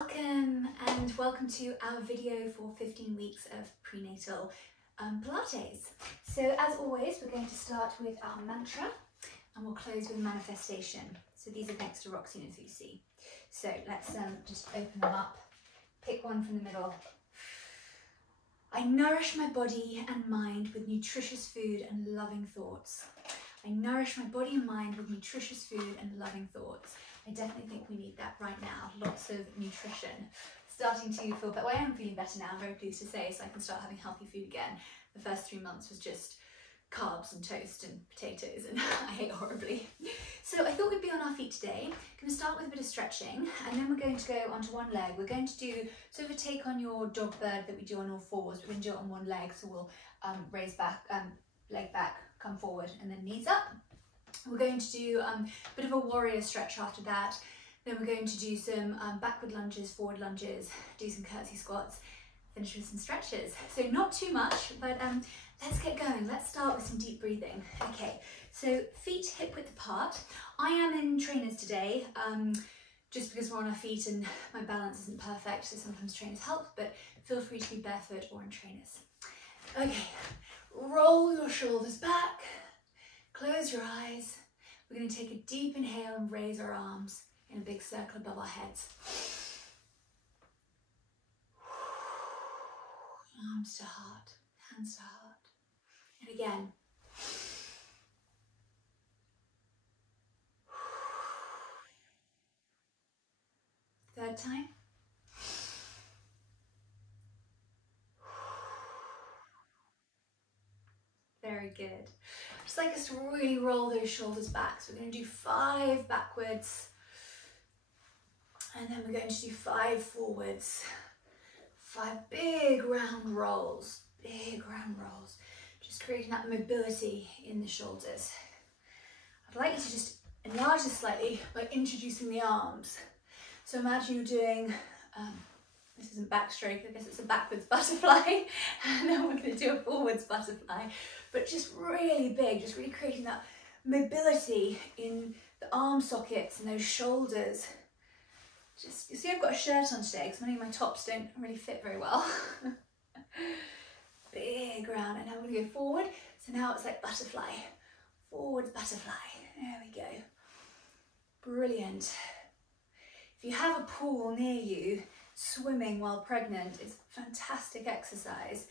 Welcome to our video for 15 weeks of prenatal Pilates. So as always, we're going to start with our mantra and we'll close with manifestation. So these are next to Roxy as you see. So let's just open them up, pick one from the middle. I nourish my body and mind with nutritious food and loving thoughts. I nourish my body and mind with nutritious food and loving thoughts. I definitely think we need that right now. Lots of nutrition. Starting to feel better. Well, I am feeling better now, I'm very pleased to say, so I can start having healthy food again. The first 3 months was just carbs and toast and potatoes, and I ate horribly. So I thought we'd be on our feet today. Going to start with a bit of stretching, and then we're going to go onto one leg. We're going to do sort of a take on your dog bird that we do on all fours. We're going to do it on one leg, so we'll raise back, leg back, come forward, and then knees up. We're going to do a bit of a warrior stretch after that. Then we're going to do some backward lunges, forward lunges, do some curtsy squats, finish with some stretches. So not too much, but let's get going. Let's start with some deep breathing. Okay, so feet hip width apart. I am in trainers today, just because we're on our feet and my balance isn't perfect, so sometimes trainers help, but feel free to be barefoot or in trainers. Okay, roll your shoulders back, close your eyes. We're going to take a deep inhale and raise our arms in a big circle above our heads. Arms to heart, hands to heart. And again. Third time. Very good. Just like us to really roll those shoulders back. So we're going to do 5 backwards. And then we're going to do 5 forwards. 5 big round rolls. Big round rolls. Just creating that mobility in the shoulders. I'd like you to just enlarge this slightly by introducing the arms. So imagine you're doing, this isn't backstroke, I guess it's a backwards butterfly. And then we're going to do a forwards butterfly. But just really big, just really creating that mobility in the arm sockets and those shoulders. Just, you see I've got a shirt on today because many of my tops don't really fit very well. Big round, and now we're going to go forward. So now it's like butterfly, forwards butterfly. There we go. Brilliant. If you have a pool near you, swimming while pregnant is a fantastic exercise.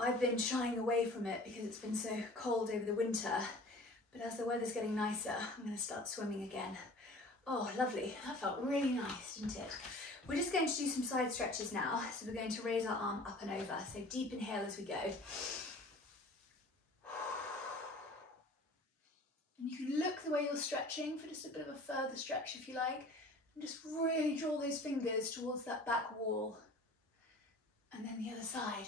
I've been shying away from it because it's been so cold over the winter, but as the weather's getting nicer, I'm going to start swimming again. Oh, lovely. That felt really nice, didn't it? We're just going to do some side stretches now. So we're going to raise our arm up and over. So deep inhale as we go. And you can look the way you're stretching for just a bit of a further stretch if you like. And just really draw those fingers towards that back wall. And then the other side.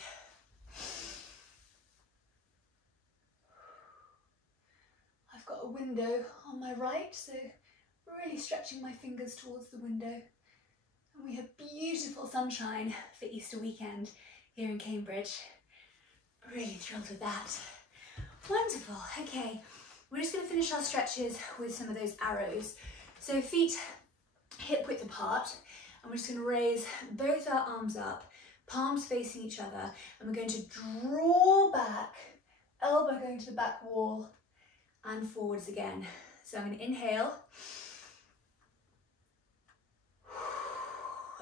I've got a window on my right, so really stretching my fingers towards the window. And we have beautiful sunshine for Easter weekend here in Cambridge. Really thrilled with that. Wonderful. Okay, we're just going to finish our stretches with some of those arrows. So feet hip width apart, and we're just going to raise both our arms up, palms facing each other, and we're going to draw back, elbow going to the back wall, and forwards again. So I'm going to inhale,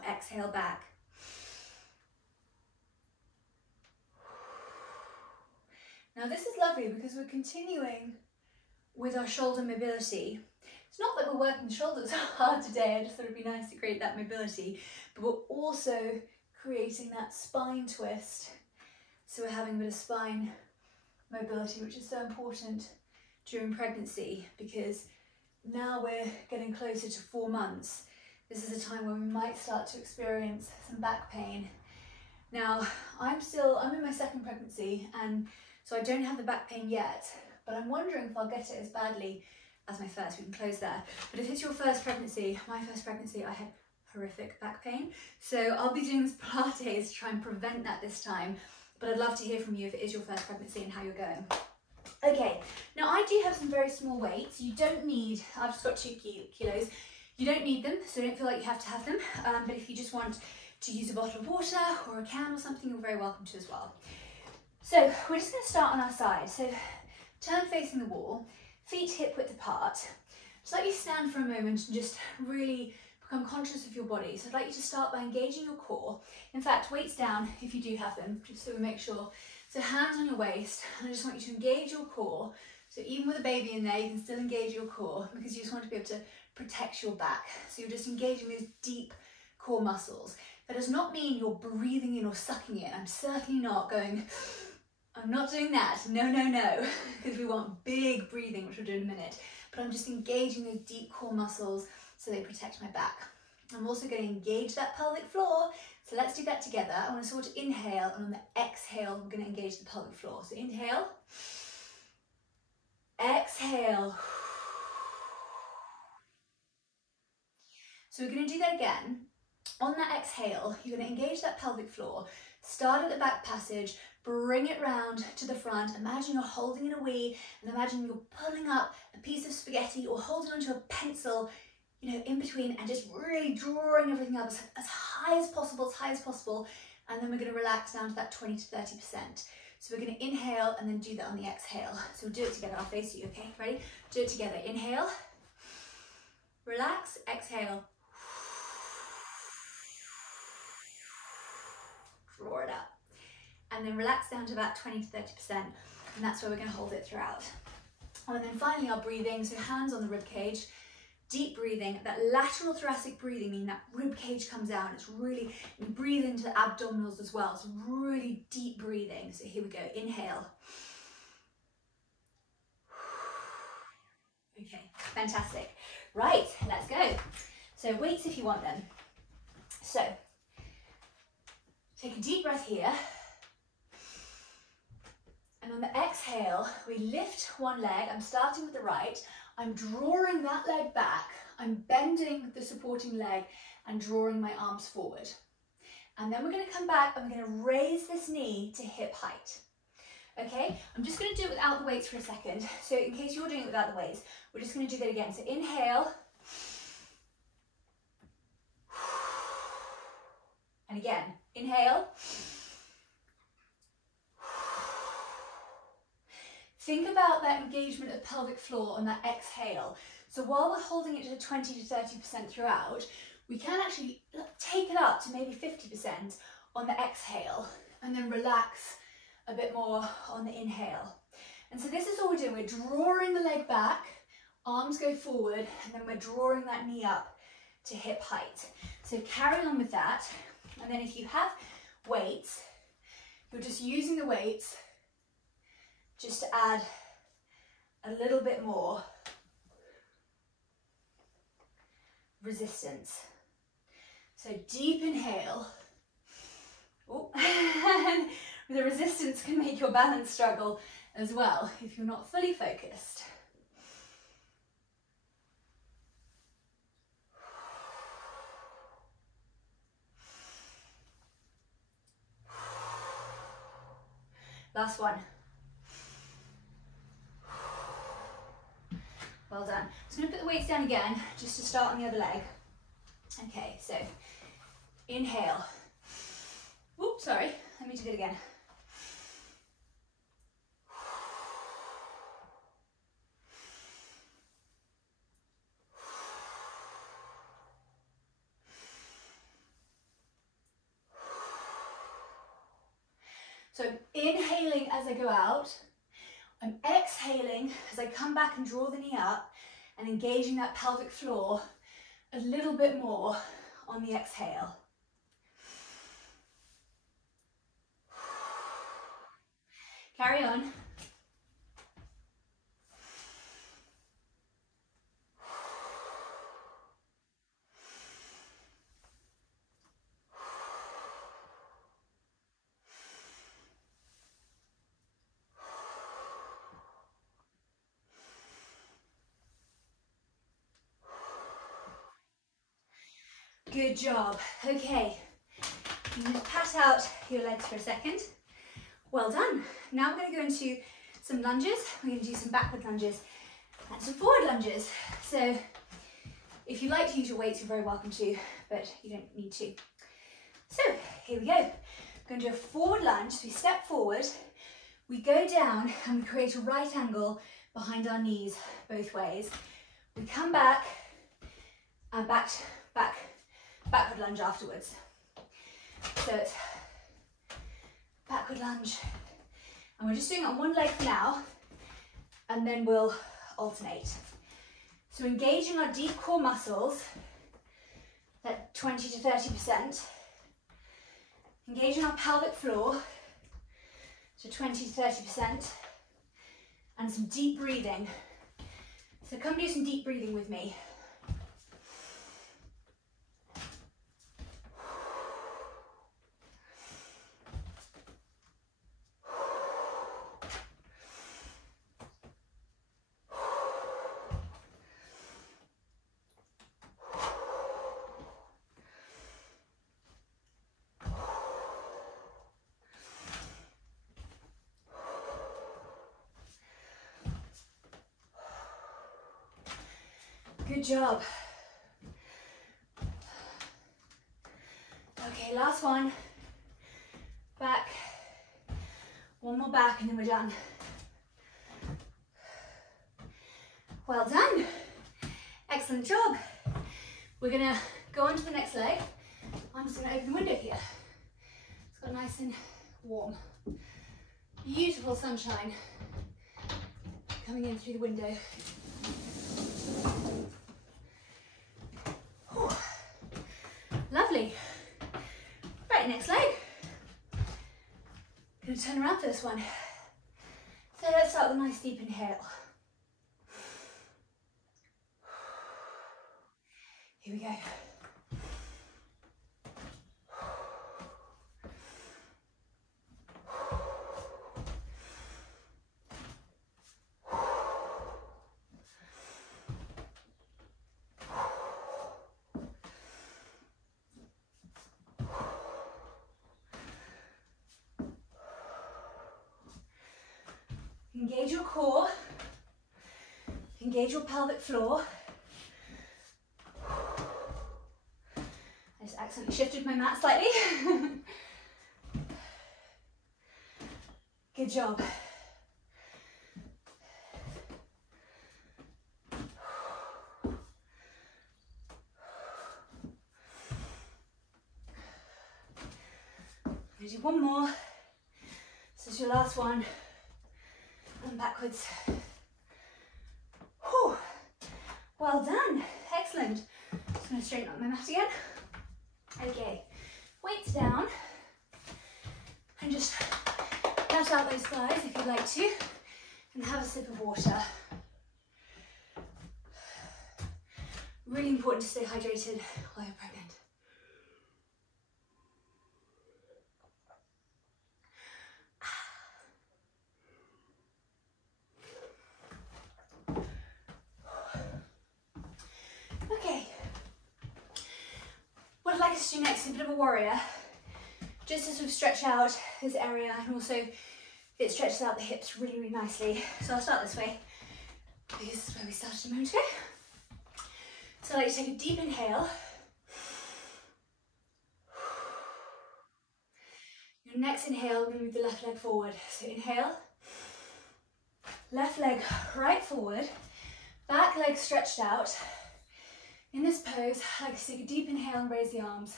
exhale back. Now this is lovely because we're continuing with our shoulder mobility. It's not that we're working the shoulders hard today, I just thought it'd be nice to create that mobility, but we're also creating that spine twist. So we're having a bit of spine mobility, which is so important during pregnancy because now we're getting closer to 4 months. This is a time where we might start to experience some back pain. Now, I'm in my 2nd pregnancy, and so I don't have the back pain yet, but I'm wondering if I'll get it as badly as my first. We can close there. But if it's your first pregnancy, my first pregnancy, I had horrific back pain. So I'll be doing this Pilates to try and prevent that this time. But I'd love to hear from you if it is your first pregnancy and how you're going. Okay, now I do have some very small weights. You don't need, I've just got 2 kilos. You don't need them, so don't feel like you have to have them, but if you just want to use a bottle of water or a can or something, you're very welcome to as well. So we're just going to start on our side. So turn facing the wall, feet hip width apart. Just like you stand for a moment and just really become conscious of your body. So I'd like you to start by engaging your core. In fact, weights down if you do have them, just so we make sure. So hands on your waist, and I just want you to engage your core. So even with a baby in there, you can still engage your core because you just want to be able to protect your back. So you're just engaging those deep core muscles. That does not mean you're breathing in or sucking in. I'm certainly not going, I'm not doing that. No, no, no, because we want big breathing, which we'll do in a minute. But I'm just engaging those deep core muscles so they protect my back. I'm also going to engage that pelvic floor. So let's do that together. I want to sort of inhale, and on the exhale, we're going to engage the pelvic floor. So inhale, exhale. So we're going to do that again. On that exhale, you're going to engage that pelvic floor. Start at the back passage, bring it round to the front. Imagine you're holding in a wee, and imagine you're pulling up a piece of spaghetti or holding onto a pencil, you know, in between, and just really drawing everything up as high as possible, and then we're going to relax down to that 20 to 30%. So we're going to inhale and then do that on the exhale. So we'll do it together. I'll face you, okay? Ready? Do it together. Inhale, relax, exhale. Draw it up. And then relax down to about 20 to 30%, and that's where we're going to hold it throughout. And then finally our breathing, so hands on the rib cage, deep breathing, that lateral thoracic breathing, meaning that rib cage comes out, it's really, you breathe into the abdominals as well, so really deep breathing. So here we go, inhale. Okay, fantastic. Right, let's go. So weights if you want them. So, take a deep breath here. And on the exhale, we lift one leg. I'm starting with the right. I'm drawing that leg back. I'm bending the supporting leg and drawing my arms forward. And then we're going to come back and we're going to raise this knee to hip height. Okay, I'm just going to do it without the weights for a second. So in case you're doing it without the weights, we're just going to do that again. So inhale. And again, inhale. Think about that engagement of pelvic floor on that exhale. So while we're holding it to 20 to 30% throughout, we can actually take it up to maybe 50% on the exhale and then relax a bit more on the inhale. And so this is all we're doing. We're drawing the leg back, arms go forward, and then we're drawing that knee up to hip height. So carry on with that. And then if you have weights, you're just using the weights just to add a little bit more resistance. So deep inhale. Oh, and the resistance can make your balance struggle as well if you're not fully focused. Last one. Well done. So I'm going to put the weights down again, just to start on the other leg. Okay, so inhale. Oops, sorry. Let me do it again. So I'm inhaling as I go out. I'm exhaling as I come back and draw the knee up and engaging that pelvic floor a little bit more on the exhale. Carry on. Good job. Okay, you can just pat out your legs for a second. Well done. Now we're going to go into some lunges. We're going to do some backward lunges and some forward lunges. So If you like to use your weights, you're very welcome to, but you don't need to. So here we go. We're going to do a forward lunge. So we step forward, we go down and we create a right angle behind our knees both ways. We come back and backward lunge afterwards. So it's backward lunge. And we're just doing it on one leg for now, and then we'll alternate. So engaging our deep core muscles at 20 to 30%. Engaging our pelvic floor to 20 to 30%. And some deep breathing. So come do some deep breathing with me. Good job. Okay, last one. Back. One more back and then we're done. Well done. Excellent job. We're gonna go on to the next leg. I'm just gonna open the window here. It's got nice and warm. Beautiful sunshine coming in through the window. Lovely. Right, next leg. Gonna turn around for this one. So let's start with a nice deep inhale. Here we go. Engage your core, engage your pelvic floor. I just accidentally shifted my mat slightly. Good job. I'm going to do one more. This is your last one. And backwards. Whew. Well done. Excellent. Just going to straighten up my mat again. Okay. Weights down. And just let out those thighs if you'd like to. And have a sip of water. Really important to stay hydrated while you're pregnant. What I'd like us to do next is a bit of a warrior, just to sort of stretch out this area, and also it stretches out the hips really, really nicely. So I'll start this way, because this is where we started a moment ago. So I'd like to take a deep inhale. Your next inhale, we're going to move the left leg forward. So inhale, left leg right forward, back leg stretched out. In this pose, I like to take a deep inhale and raise the arms.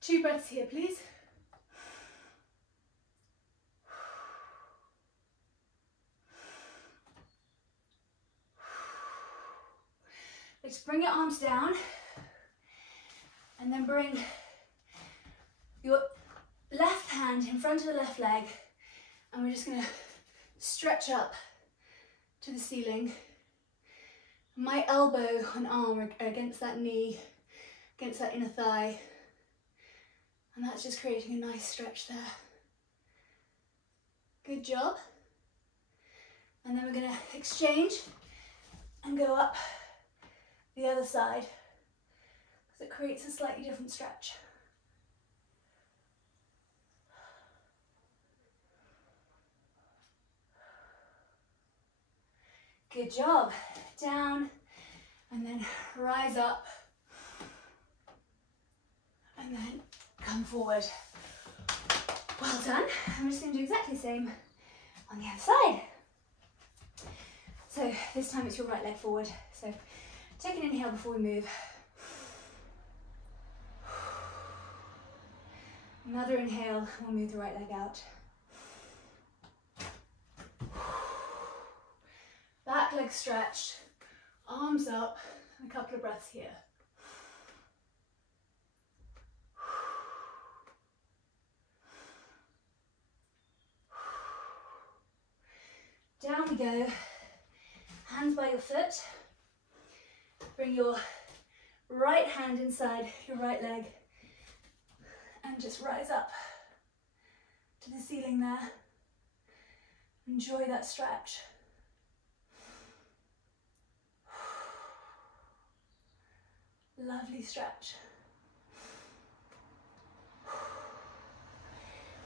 Two breaths here, please. Let's bring your arms down and then bring your left hand in front of the left leg, and we're just going to stretch up to the ceiling. My elbow and arm are against that knee, against that inner thigh, and that's just creating a nice stretch there. Good job. And then we're going to exchange and go up the other side, because it creates a slightly different stretch. Good job. Down, and then rise up, and then come forward. Well done. I'm just going to do exactly the same on the other side. So this time it's your right leg forward. So take an inhale before we move. Another inhale, we'll move the right leg out. Back leg stretched, arms up, and a couple of breaths here. Down we go, hands by your foot. Bring your right hand inside your right leg and just rise up to the ceiling there. Enjoy that stretch. Lovely stretch.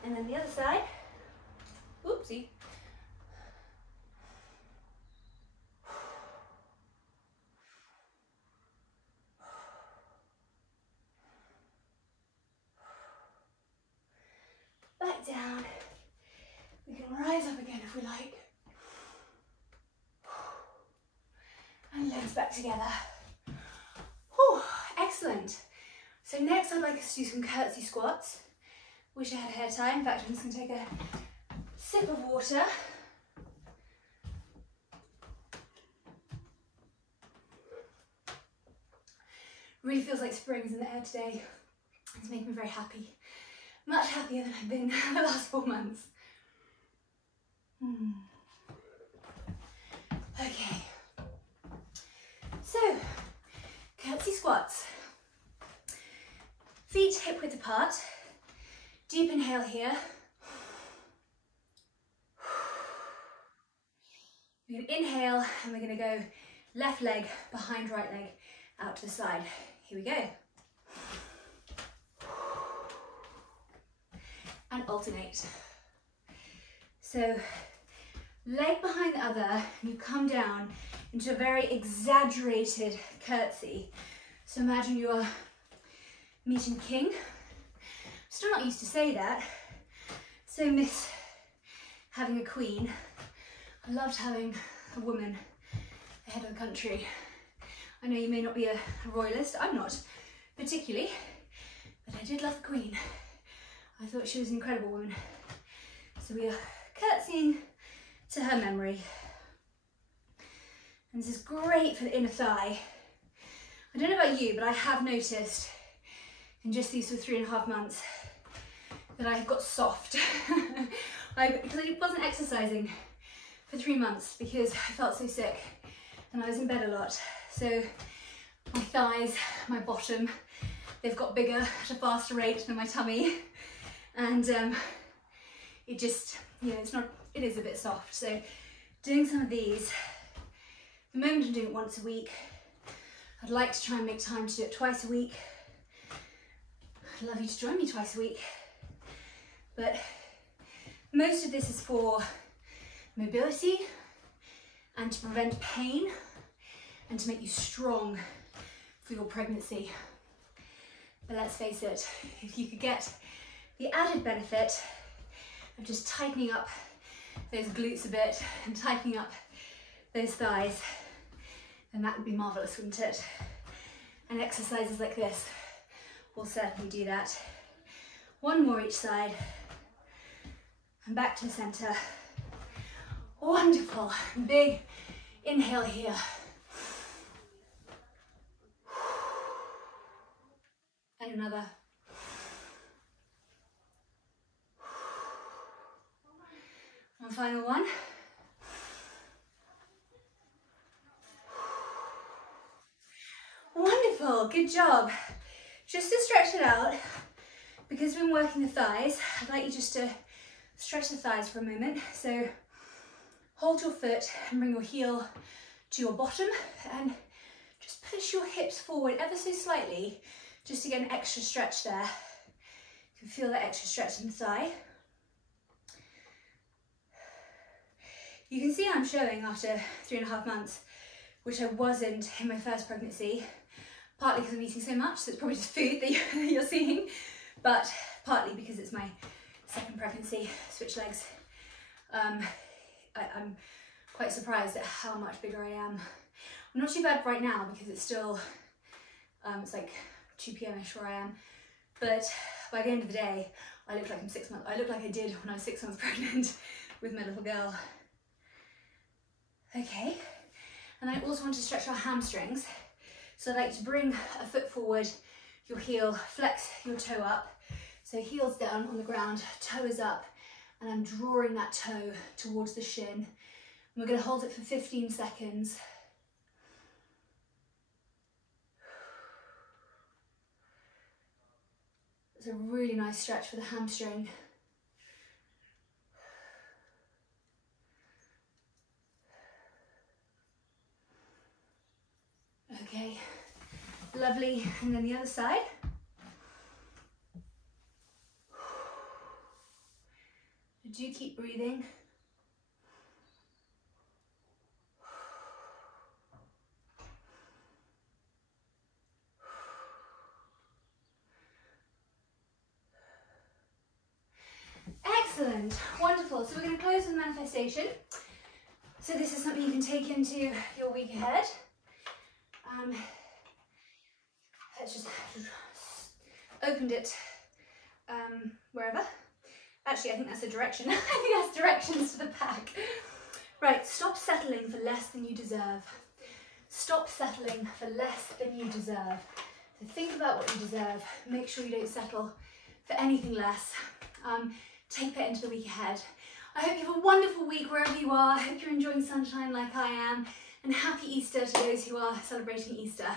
And then the other side. Oopsie. Back down. We can rise up again if we like. And legs back together. Whew, excellent. So next I'd like us to do some curtsy squats. Wish I had hair tie. In fact, I'm just going to take a sip of water. Really feels like spring is in the air today. It's making me very happy. Much happier than I've been the last 4 months. Okay. So, curtsy squats. Feet hip width apart. Deep inhale here. We're going to inhale and we're going to go left leg behind right leg out to the side. Here we go. And alternate. So leg behind the other, and you come down into a very exaggerated curtsy. So imagine you're meeting king. Still not used to say that. So miss having a queen. I loved having a woman ahead of the country. I know you may not be a royalist, I'm not particularly, but I did love the queen. I thought she was an incredible woman. So we are curtsying to her memory. And this is great for the inner thigh. I don't know about you, but I have noticed in just these 3.5 months that I have got soft. I wasn't exercising for 3 months because I felt so sick and I was in bed a lot. So my thighs, my bottom, they've got bigger at a faster rate than my tummy. And it just, you know, it is a bit soft. So doing some of these, the moment I'm doing it once a week, I'd like to try and make time to do it twice a week. I'd love you to join me twice a week. But most of this is for mobility and to prevent pain and to make you strong for your pregnancy. But let's face it, if you could get the added benefit of just tightening up those glutes a bit and tightening up those thighs, then that would be marvellous, wouldn't it? And exercises like this will certainly do that. One more each side, and back to the centre. Wonderful. Big inhale here. And another. One final one. Wonderful, good job. Just to stretch it out, because we've been working the thighs, I'd like you just to stretch the thighs for a moment. So hold your foot and bring your heel to your bottom and just push your hips forward ever so slightly just to get an extra stretch there. You can feel that extra stretch in the thigh. You can see I'm showing after 3.5 months, which I wasn't in my first pregnancy, partly because I'm eating so much, so it's probably just food that you're seeing, but partly because it's my second pregnancy, switch legs. I'm quite surprised at how much bigger I am. I'm not too bad right now because it's still, it's like 2 p.m-ish where I am, but by the end of the day, I look like I'm 6 months. I look like I did when I was 6 months pregnant with my little girl. Okay, and I also want to stretch our hamstrings. So I'd like to bring a foot forward, your heel, flex your toe up. So heel's down on the ground, toe is up, and I'm drawing that toe towards the shin. And we're going to hold it for 15 seconds. It's a really nice stretch for the hamstring. Okay, lovely. And then the other side. Do keep breathing. Excellent, wonderful. So we're going to close with manifestation. So this is something you can take into your week ahead. Let's just opened it wherever. Actually, I think that's a direction. I think that's directions to the back. Right, stop settling for less than you deserve. Stop settling for less than you deserve. So think about what you deserve. Make sure you don't settle for anything less. Take that into the week ahead. I hope you have a wonderful week wherever you are. I hope you're enjoying sunshine like I am. And happy Easter to those who are celebrating Easter.